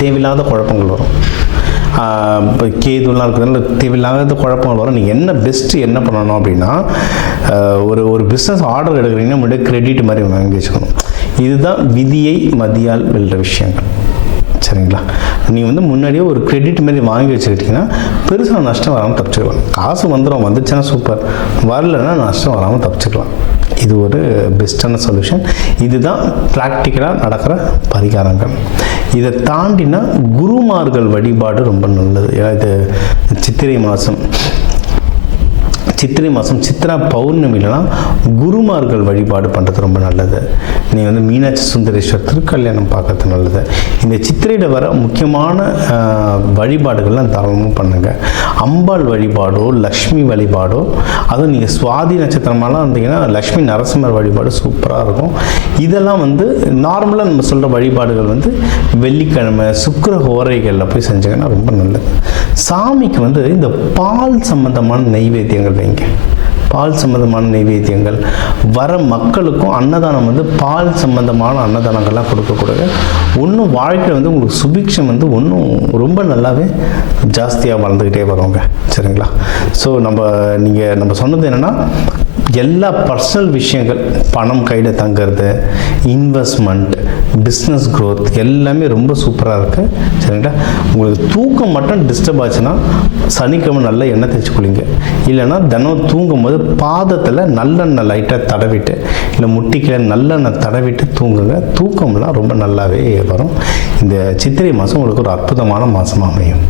தேவையில்லாத குழப்பங்கள் வரும். இப்போ கேதுலாம் இருக்கிறதுனால தேவையில்லாத குழப்பங்கள் வரும். நீங்கள் என்ன பெஸ்ட்டு என்ன பண்ணணும் அப்படின்னா, ஒரு பிஸ்னஸ் ஆர்டர் எடுக்கிறீங்கன்னா முன்னாடி கிரெடிட் மாதிரி வாங்கி வச்சுக்கணும். இதுதான் விதியை மதியால் வெல்ற விஷயங்கள். சரிங்களா? நீங்கள் முன்னாடியே ஒரு கிரெடிட் மாதிரி வாங்கி வச்சுக்கிட்டிங்கன்னா பெருசாக நஷ்டம் வராமல் தப்பிச்சுக்கலாம். காசு வந்துச்சுன்னா சூப்பர், வரலைன்னா நஷ்டம் வராமல் தப்பிச்சுக்கலாம். இது ஒரு பெஸ்ட்டான சொல்யூஷன். இதுதான் ப்ராக்டிக்கலாக நடக்கிற பரிகாரங்கள். இதை தாண்டினா குருமார்கள் வழிபாடு ரொம்ப நல்லது. ஏன்னா இது சித்திரை மாதம் சித்ரா பௌர்ணமிலாம் குருமார்கள் வழிபாடு பண்ணுறது ரொம்ப நல்லது. நீங்கள் மீனாட்சி சுந்தரேஸ்வர் திருக்கல்யாணம் பார்க்கறது நல்லது. இந்த சித்திரையில் வர முக்கியமான வழிபாடுகள்லாம் தாராளமாக பண்ணுங்கள். அம்பாள் வழிபாடோ லக்ஷ்மி வழிபாடோ, அதுவும் நீங்கள் சுவாதி நட்சத்திரமாலாம் வந்தீங்கன்னா லக்ஷ்மி நரசிம்மர் வழிபாடு சூப்பராக இருக்கும். இதெல்லாம் நார்மலாக நம்ம சொல்கிற வழிபாடுகள் வெள்ளிக்கிழமை சுக்கிர ஹோரைகளில் போய் செஞ்சிங்கன்னா ரொம்ப நல்லது. சாமிக்கு இந்த பால் சம்பந்தமான நைவேத்தியங்கள் வைங்க. பால் சம்பந்தமான நைவேத்தியங்கள் வர மக்களுக்கும் அன்னதானம் பால் சம்பந்தமான அன்னதானங்கள்லாம் கொடுக்கக்கூடாது. ஒன்றும் வாழ்க்கையில் உங்களுக்கு சுபிக்ஷம் ஒன்றும் ரொம்ப நல்லாவே ஜாஸ்தியாக வளர்ந்துக்கிட்டே வருவாங்க. சரிங்களா? ஸோ நம்ம சொன்னது என்னென்னா, எல்லா பர்சனல் விஷயங்கள், பணம் கையில் தங்கிறது, இன்வெஸ்ட்மெண்ட், பிஸ்னஸ் க்ரோத் எல்லாமே ரொம்ப சூப்பராக இருக்குது. சரிங்களா? உங்களுக்கு தூக்கம் மட்டும் டிஸ்டர்ப் ஆச்சுன்னா சனிக்கிழமை நல்லா எண்ணெய் தேய்ச்சி குளிங்க. இல்லைன்னா தினம் தூங்கும் போது பாதத்தில் நல்லெண்ணெய் லைட்டாக தடவிட்டு, இல்லை முட்டிக்கீழே நல்லெண்ணெய் தடவிட்டு தூங்குங்க. தூக்கம்லாம் ரொம்ப நல்லாவே வரும். இந்த சித்திரை மாதம் உங்களுக்கு ஒரு அற்புதமான மாதமாக அமையும்.